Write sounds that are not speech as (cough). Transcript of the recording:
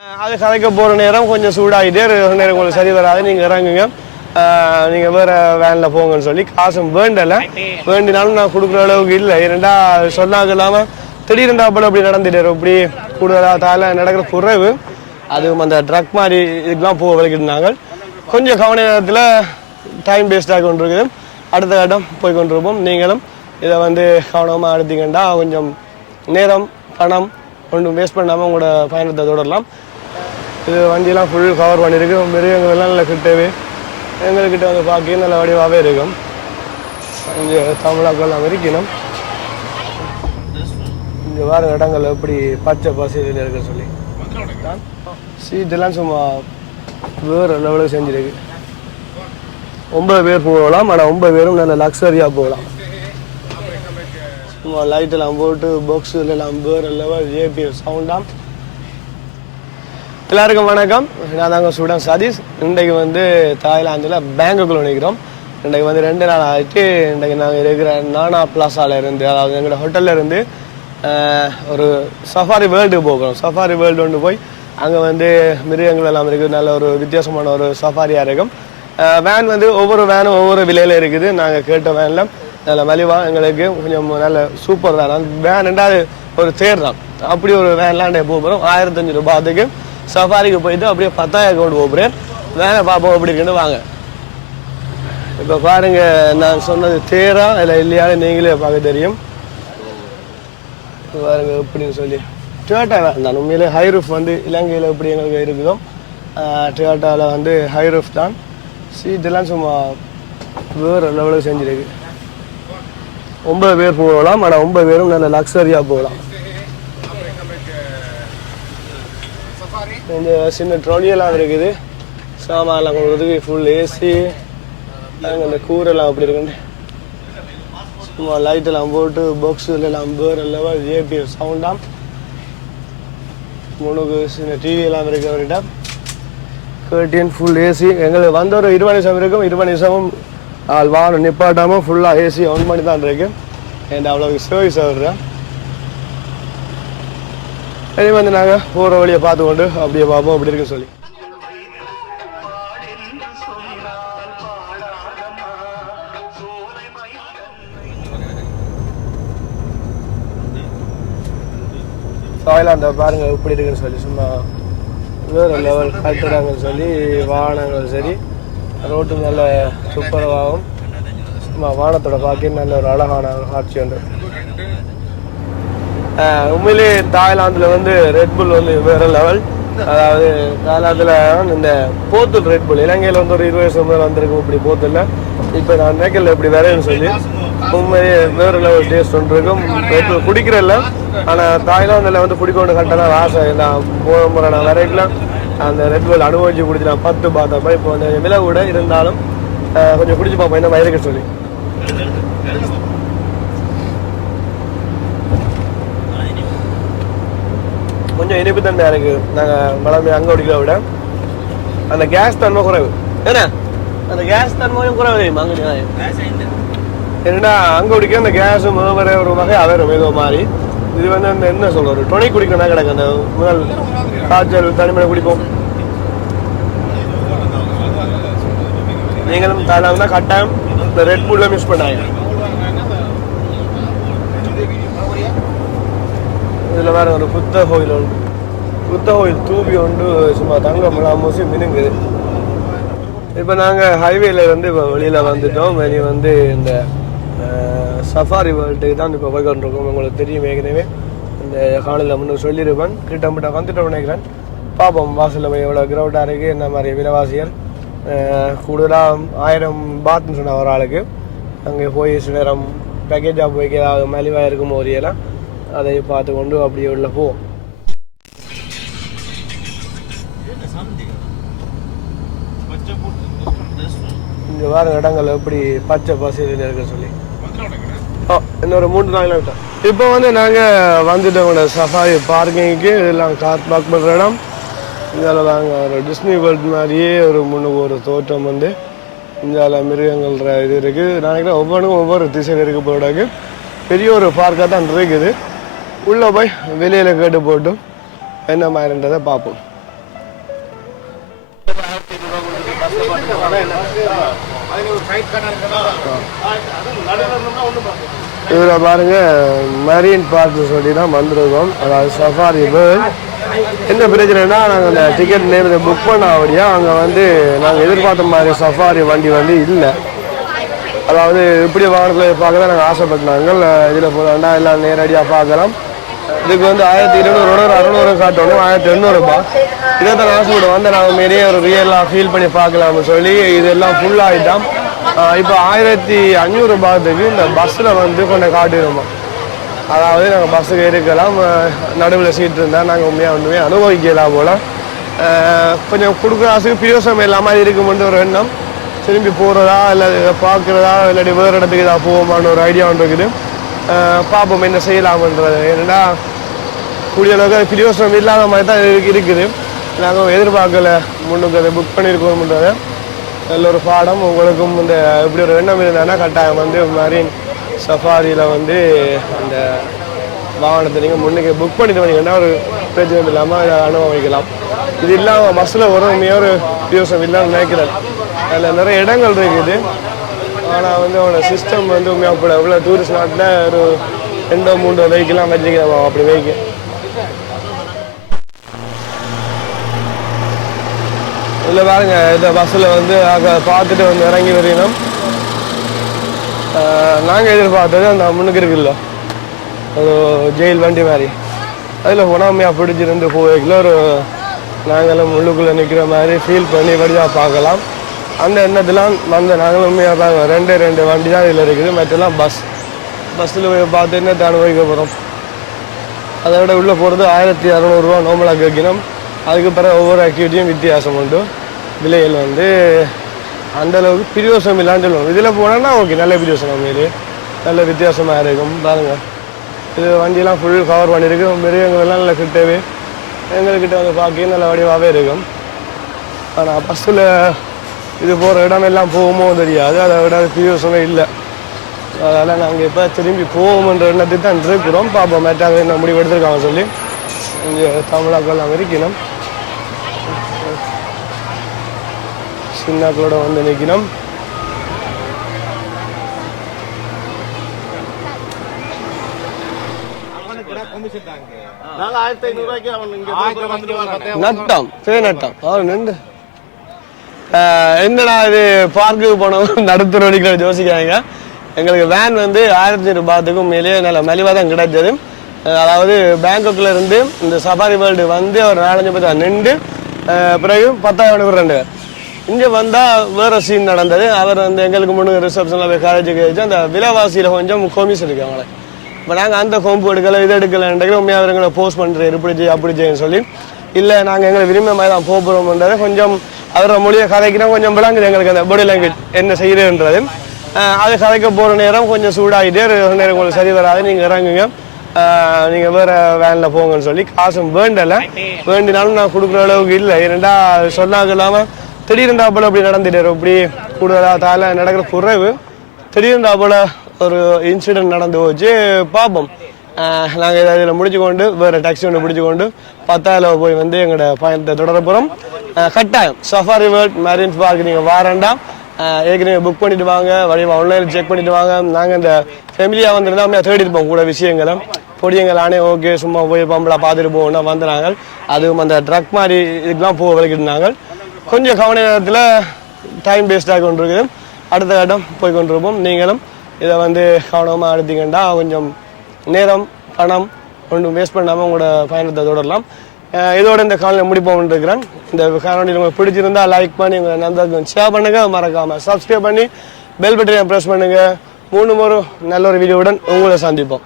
அது கதைக்க போகிற நேரம் கொஞ்சம் சூடாகிட்டே ஒரு நேரம் உங்களுக்கு சரி வராது. நீங்கள் இறங்குங்க. நீங்கள் வேறு வேனில் போங்கன்னு சொல்லி காசும் வேண்டலை. வேண்டினாலும் நான் கொடுக்குற அளவுக்கு இல்லை. ஏனெண்டா சொன்னாங்க இல்லாமல் திடீரெண்டா அப்படி அப்படி நடந்துட்டு இப்படி கூடுதலாக தால நடக்கிற குறைவு. அதுவும் அந்த ட்ரக் மாதிரி இதுக்கெலாம் போக விளக்கிட்டு கொஞ்சம் கவன நேரத்தில் டைம் வேஸ்டாக கொண்டிருக்குது. அடுத்த கட்டம் போய் கொண்டிருப்போம். நீங்களும் இதை வந்து கவனமாக எடுத்தீங்கன்னா கொஞ்சம் நேரம் பணம் ஒன்றும் வேஸ்ட் பண்ணாமல் உங்களோட பயணத்தை தொடரலாம். இது வண்டியெல்லாம் ஃபுல் கவர் பண்ணியிருக்கு. மிருகங்கள்லாம் நல்ல கிட்டவே எங்கள்கிட்ட வந்து பார்க்க நல்ல வடிவாகவே இருக்கும். இங்கே தமிழாக்கெல்லாம் இருக்கணும் இங்கே வேறு இடங்கள் எப்படி பச்சை பசையில் இருக்க சொல்லி. சீட்டெல்லாம் சும்மா வேறு லெவலுக்கு செஞ்சிருக்கு. ஒன்பது பேர் போகலாம். ஆனால் ஒன்பது பேரும் நல்ல லக்ஸரியாக போகலாம். சும்மா லைட் எல்லாம் போட்டு பாக்ஸ் எல்லாம் வேறு லெவல் ஜேபி சவுண்டாம் எல்லாருக்கும் வணக்கம். நான் தாங்க ஸ்டூடெண்ட் சதீஷ். இன்றைக்கு வந்து தாய்லாந்தில் பேங்குக்குள்ள நிற்கிறோம் இன்றைக்கு வந்து ரெண்டு நாள் ஆகிட்டு இன்றைக்கு நாங்கள் இருக்கிற நானா பிளாசாவில் இருந்து அதாவது எங்களோட ஹோட்டல்ல இருந்து ஒரு சஃபாரி வேர்ல்டுக்கு போகிறோம். சஃபாரி வேர்ல்டு ஒன்று போய் அங்கே வந்து மிருகங்கள் எல்லாம் இருக்குது. நல்ல ஒரு வித்தியாசமான ஒரு சஃபாரியாக இருக்கும். வேன் வந்து ஒவ்வொரு வேனும் ஒவ்வொரு விலையில இருக்குது. நாங்கள் கேட்ட வேனில் நல்ல மலிவாக எங்களுக்கு கொஞ்சம் நல்ல சூப்பர் வேன் வேன் ரெண்டாவது ஒரு தேர் தான். அப்படி ஒரு வேன்லாம் போகிறோம் ஆயிரத்தஞ்சு ரூபாய்க்கு சஃபாரிக்கு போயிட்டு அப்படியே பத்தாயிரம் கொண்டு போகிறேன். வேலை பார்ப்போம் அப்படி இருக்குன்னு வாங்க. இப்போ பாருங்க நான் சொன்னது தேரா இல்லை இல்லையான்னு நீங்களே பார்க்க தெரியும். பாருங்கள் பாருங்க எப்படின்னு சொல்லி. டொயோட்டா வேன் தான் உண்மையிலே ஹைரூஃப் வந்து இலங்கையில் எப்படி எங்களுக்கு இருக்குதோ டொயோட்டாவில் வந்து ஹைரூஃப் தான். சீட்டெல்லாம் சும்மா வேறு லெவலுக்கு செஞ்சிருக்கு. ஒன்பது பேர் போகலாம் ஆனால் ஒன்பது பேரும் நல்ல லக்ஸரியாக போகலாம். இந்த சின்ன ட்ராலியெல்லாம் இருக்குது. சாமான்லாம் கொடுக்குறதுக்கு ஃபுல் ஏசி அங்கே இந்த கூரெல்லாம் அப்படி இருக்குன்னு. சும்மா லைட்டெல்லாம் போட்டு பாக்ஸ் எல்லாம் வேறு லெவல் ஜேபி சவுண்டாம் முனுக்கு சின்ன டிவி எல்லாம் இருக்கு அவர்கிட்ட. கேர்டின் ஃபுல் ஏசி எங்களுக்கு வந்த ஒரு இருபது நிமிஷம் இருக்கும். இருபது நிமிஷமும் ஆள் வாரம் நிப்பாட்டாமல் ஃபுல்லாக ஏசி ஆன் பண்ணி தான் இருக்கு. என் அவ்வளோ சர்வீஸ் ஆகுறேன் இனி வந்து நாங்கள் போகிற வழியை பார்த்து கொண்டு அப்படியே பார்ப்போம். அப்படி இருக்குன்னு சொல்லி. அந்த பாருங்க இப்படி இருக்குன்னு சொல்லி. சும்மா வேறு லெவல் கட்டுறாங்கன்னு சொல்லி வாகனங்கள் சரி. ரோட்டு நல்ல சூப்பராகவும் சும்மா வானத்தோட பார்க்க நல்ல ஒரு அழகான காட்சி உண்டு உண்மையிலே தாய்லாந்தில் வந்து ரெட் புல் வந்து வேற லெவல் அதாவது தாய்லாந்தில் இந்த போத்தல் ரெட் புல் இலங்கையில் வந்து ஒரு இருபது வருஷம் முதல் வந்திருக்கும் இப்படி போத்தல்ல. இப்போ நான் நினைக்கல இப்படி வரேன்னு சொல்லி. உண்மையிலே வேற லெவல் டேஸ்ட் ஒன்று இருக்கும். ரெட் குடிக்கிறல்ல ஆனால் தாய்லாந்தில் வந்து குடிக்கொண்டு கட்டலாம் ஆசை. நான் போன முறை நான் வரைக்கலாம் அந்த ரெட் புல் அனுபவிச்சு குடிச்சு நான் பத்து பார்த்தப்ப இப்போ அந்த விலை கூட இருந்தாலும் கொஞ்சம் குடிச்சு பார்ப்போம் என்ன வயிறுக்கு சொல்லி. கொஞ்சம் இனிப்பு தன்மையா இருக்கு நாங்க வளமை அங்க குடிக்கல விட அந்த கேஸ் தன்மை குறைவு. என்ன? அந்த கேஸ் தன்மையும் குறைவு தெரியுமா? அங்க குடிக்க என்னடா அங்க குடிக்க அந்த கேஸும் வேற ஒரு வகை அவரும் ஏதோ மாதிரி இது வந்து அந்த என்ன சொல்ற ஒரு துணை குடிக்கணும் கிடக்கு அந்த முதல் காய்ச்சல் தனிமலை குடிப்போம். நீங்களும் தாய்லாந்து தான் கட்டாயம் இந்த ரெட் புல்ல மிஸ் பண்ணாங்க இதில் வேறு ஒரு புத்த கோயில் உண்டு. புத்த கோயில் தூபி உண்டு சும்மா தங்க முலாமூசி மினுங்குது. இப்போ நாங்கள் ஹைவேல இருந்து இப்போ வெளியில் வந்துட்டோம். வெளி வந்து இந்த சஃபாரி வேர்ல்டுக்கு தான் இப்போ போய் கொண்டிருக்கோம் உங்களுக்கு தெரியும் ஏற்கனவே. இந்த காலையில் முன்னு சொல்லியிருப்பேன். கிட்டமிட்ட வந்துட்டோம் நினைக்கிறேன். பார்ப்போம் வாசலில் போய் எவ்வளோ கிரௌண்டாக இருக்குது என்ன மாதிரி விலைவாசிகள். கூடுதலாக ஆயிரம் பாத்னு சொன்ன ஒரு ஆளுக்கு. அங்கே போய் சில நேரம் பேக்கேஜாக போய்க்கு ஏதாவது மலிவாக இருக்கும் ஒரு எல்லாம் அதை பார்த்து கொண்டு அப்படியே உள்ள போவோம் இங்கே வேற இடங்கள் எப்படி பச்சை பசியில் இருக்க சொல்லி. இன்னொரு மூன்று நாள் விட்டோம். இப்போ வந்து நாங்கள் வந்துட்டோம் சஃபாரி பார்க்கிங்க்கு இதெல்லாம் கார் பார்க் பண்ணுற இடம். இதில் நாங்கள் ஒரு டிஸ்னி வேர்ல்ட் மாதிரியே ஒரு முன்னுக்கு ஒரு தோட்டம் வந்து இந்தியாவில் மிருகங்கள்ற இது இருக்குது. நினைக்கிறேன் ஒவ்வொன்றுக்கும் ஒவ்வொரு திசையில் இருக்க போடாக்கு பெரிய ஒரு பார்க்காக தான் இருக்குது. உள்ளே போய் வெளியில் கேட்டு போட்டு என்ன மாதிரின்றதை பார்ப்போம். இவரை பாருங்க மரியன் பார்க்கு சொல்லி தான் வந்திருக்கோம். அதாவது சஃபாரி வேர்ல்ட் என்ன பிரச்சனைனா நாங்கள் அந்த டிக்கெட் நேரத்தில் புக் பண்ண அப்படியா அங்கே வந்து நாங்கள் எதிர்பார்த்த மாதிரி சஃபாரி வண்டி வந்து இல்லை. அதாவது இப்படி வாகனத்தில் பார்க்க தான் நாங்கள் ஆசைப்பட்டாங்க இதில் போதாண்டா எல்லாம் நேரடியாக பார்க்கலாம். இதுக்கு வந்து ஆயிரத்தி இருநூறு ஒரு அறுநூறு காட்டணும் ஆயிரத்தி எண்ணூறுபா. இதை தான் ஆசைப்படுவோம் வந்து நாங்கள் மாரியே ஒரு ரியலாக ஃபீல் பண்ணி பார்க்கலாம்னு சொல்லி இதெல்லாம் ஃபுல் ஆகிட்டோம் இப்போ ஆயிரத்தி அஞ்சூறு இந்த பஸ்ஸில் வந்து கொஞ்சம் காட்டிடுவோம் அதாவது நாங்கள் பஸ்ஸுக்கு இருக்கலாம் நடுவில் சீட் இருந்தால் நாங்கள் உண்மையாக ஒன்றுமே அனுபவிக்கலாம் போல். கொஞ்சம் கொடுக்குற ஆசைக்கு பிரியோசம் இல்லாமல் இருக்குமென்ற ஒரு எண்ணம். திரும்பி போகிறதா இல்லை பார்க்குறதா இல்லாட்டி வேறு இடத்துக்கு ஏதாவது போவோமான்னு ஒரு ஐடியா ஒன்று இருக்குது. பார்ப்போம் என்ன செய்யலாமன்றது. ஏன்னா கூடிய அளவுக்கு அது பிரியோசனம் இல்லாத மாதிரி தான் இருக்கு- இருக்குது. நாங்கள் எதிர்பார்க்கல முன்னுக்கு அதை புக் பண்ணியிருக்கோம்ன்றதை. நல்ல ஒரு பாடம். உங்களுக்கும் இந்த இப்படி ஒரு எண்ணம் இருந்தாங்கன்னா கட்டாயம் வந்து மரீன் சஃபாரியில் வந்து அந்த வாகனத்தை நீங்கள் முன்னுக்கு புக் பண்ணிட்டு வந்தீங்கன்னா ஒரு பிரச்சனை இல்லாமல் அனுபவிக்கலாம். இது இல்லாமல் பஸ்ஸில் உறவுமையாக ஒரு யோசனை இல்லாமல் நினைக்கிறேன். அதில் நிறைய இடங்கள் இருக்குது. ஆனால் வந்து அவனோட சிஸ்டம் வந்து உண்மையாக இப்போ எவ்வளோ டூரிஸ்ட் நாட்டில் ஒரு ரெண்டோ மூன்றோ வெஹிக்கிளாக வச்சுக்கலாம் அப்படி வெஹிக்கிள் இல்லை பாருங்க இந்த பஸ்ஸில் வந்து அங்கே பார்த்துட்டு வந்து இறங்கி வரையினோம் நாங்கள் எதிர்பார்த்தது அந்த முன்னுக்கு இருக்குல்ல. ஒரு ஜெயில் வண்டி மாதிரி. அதில் உணமையாக பிடிச்சிருந்து போய்க்குள்ள ஒரு நாங்களும் உள்ளுக்குள்ளே நிற்கிற மாதிரி ஃபீல் பண்ணி வழியாக பார்க்கலாம். அந்த எண்ணத்துலாம் வந்த நாங்களும் உண்மையாக ரெண்டு ரெண்டு வண்டி தான் இதில் இருக்குது. மற்றெல்லாம் பஸ் பஸ்ஸில் போய் பார்த்து என்ன அனுபவிக்க போகிறோம் அதை விட உள்ளே போகிறது ஆயிரத்தி இரநூறுவா நார்மலாக கேட்கணும். அதுக்கு பிறகு ஒவ்வொரு ஆக்டிவிட்டியும் வித்தியாசம் உண்டு. விலைகள் வந்து அந்தளவுக்கு பிரியோசனம் சொல்லுவோம் இதில் போனோன்னா ஓகே நல்ல பிரியோசனம் மாரி நல்ல வித்தியாசமாக இருக்கும் பாருங்கள் இது வண்டியெலாம் ஃபுல் கவர் பண்ணியிருக்கு. மிருகங்கள்லாம் நல்ல கிட்டவே எங்கள்கிட்ட வந்து பார்க்க நல்ல வடிவாகவே இருக்கும். ஆனால் பஸ்ஸில் இது போகிற இடம் எல்லாம் போகுமோ தெரியாது. அதை விட பிரியோசமே இல்லை. அதனால் நாங்கள் இப்போ திரும்பி போவோம்ன்ற எண்ணத்துக்கு தான் இருக்கிறோம் பார்ப்போம் மேட்டாக என்ன முடிவு எடுத்திருக்காங்க சொல்லி. இங்கே தமிழாக்கள் தமிழாக்கெல்லாம் இருக்கணும். சின்னாக்களோட வந்து நிற்கணும். நட்டம். அவர் நின்று. என்னடா இது பார்க்குக்கு போனவங்க (laughs) நடுத்தர வடிக்கிற யோசிக்கிறாங்க. எங்களுக்கு வேன் வந்து ஆயிரத்தி ரூபாய்க்கும் மேலே நல்ல மலிவாக தான் கிடைச்சது. அதாவது பேங்காக்ல இருந்து இந்த சஃபாரி வேர்ல்டு வந்து ஒரு நாலஞ்சு பத்து நின்று பிறகு பத்தாயிரம் ரெண்டு பேர் இங்கே வந்தால் வேறு சீன் நடந்தது. அவர் வந்து எங்களுக்கு முன்னாடி ரிசப்ஷனில் போய் காலேஜுக்கு வச்சு அந்த விலைவாசியில் கொஞ்சம் கோமிஸ் இருக்கு அவங்களுக்கு இப்போ நாங்கள் அந்த கோம்பு எடுக்கலை இது எடுக்கலைன்றது உண்மையாக அவருங்களை போஸ்ட் பண்ணுறது இப்படி ஜெய் அப்படி ஜெயின்னு சொல்லி. இல்லை நாங்கள் எங்களை விரும்பிய மாதிரி தான் போக போகிறோம்ன்றது கொஞ்சம் அவரோட மொழியை கதைக்கினா கொஞ்சம் விளங்குது எங்களுக்கு அந்த பாடி லாங்குவேஜ் என்ன செய்கிறதுன்றது அது கதைக்க போகிற நேரம் கொஞ்சம் சூடாகிட்டே ஒரு நேரம் உங்களுக்கு சரி வராது. நீங்கள் இறங்குங்க. அஹ் நீங்க வேற வேன்ல போங்கன்னு சொல்லி காசும் வேண்டல. வேண்டினாலும் நான் கொடுக்குற அளவுக்கு இல்லை. ஏன்னா சொன்னாங்க இல்லாம திடீர்னு போல அப்படி நடந்துட்டு இப்படி கூடுதலாக தால நடக்கிற குறைவு. திடீர்னு போல் ஒரு இன்சிடென்ட் நடந்து போச்சு. பார்ப்போம் நாங்கள் இதை இதில் முடிச்சு கொண்டு வேறு டாக்ஸி ஒன்று பிடிச்சு கொண்டு பத்தாயிரம் போய் வந்து எங்களோட பயணத்தை தொடர போகிறோம் கட்டாயம். சஃபாரி வேர்ல்ட் மேரின்ஸ் பார்க் நீங்கள் வாரண்டா ஏற்கனவே புக் பண்ணிட்டு வாங்க. வழியாக ஆன்லைனில் செக் பண்ணிட்டு வாங்க. நாங்கள் இந்த ஃபேமிலியாக வந்திருந்தா அப்படியே தேடி இருப்போம். கூட விஷயங்களை. பொடியங்கள் ஆனே ஓகே சும்மா போய் பம்பளை பார்த்துட்டு போகணும் வந்துடுறாங்க. அதுவும் அந்த ட்ரக் மாதிரி இதுக்கெல்லாம் போக வலிக்கிட்டாங்க கொஞ்சம் கவன நேரத்தில் டைம் வேஸ்டாக கொண்டிருக்குது. அடுத்த கட்டம் போய் கொண்டிருப்போம். நீங்களும் இதை வந்து கவனமாக எடுத்தீங்கன்னா கொஞ்சம் நேரம் பணம் ஒன்றும் வேஸ்ட் பண்ணாமல் உங்களோட பயணத்தை தொடரலாம். இதோட இந்த காலையில் முடிப்போம்னு இருக்கிறேன். இந்த காணொலி உங்களுக்கு பிடிச்சிருந்தா லைக் பண்ணி உங்கள் நண்பர்களுக்கு ஷேர் பண்ணுங்கள் மறக்காமல் சப்ஸ்கிரைப் பண்ணி பெல் பட்டனை ப்ரெஸ் பண்ணுங்கள் மூணு முறை நல்ல ஒரு வீடியோவுடன் உங்களை சந்திப்போம்.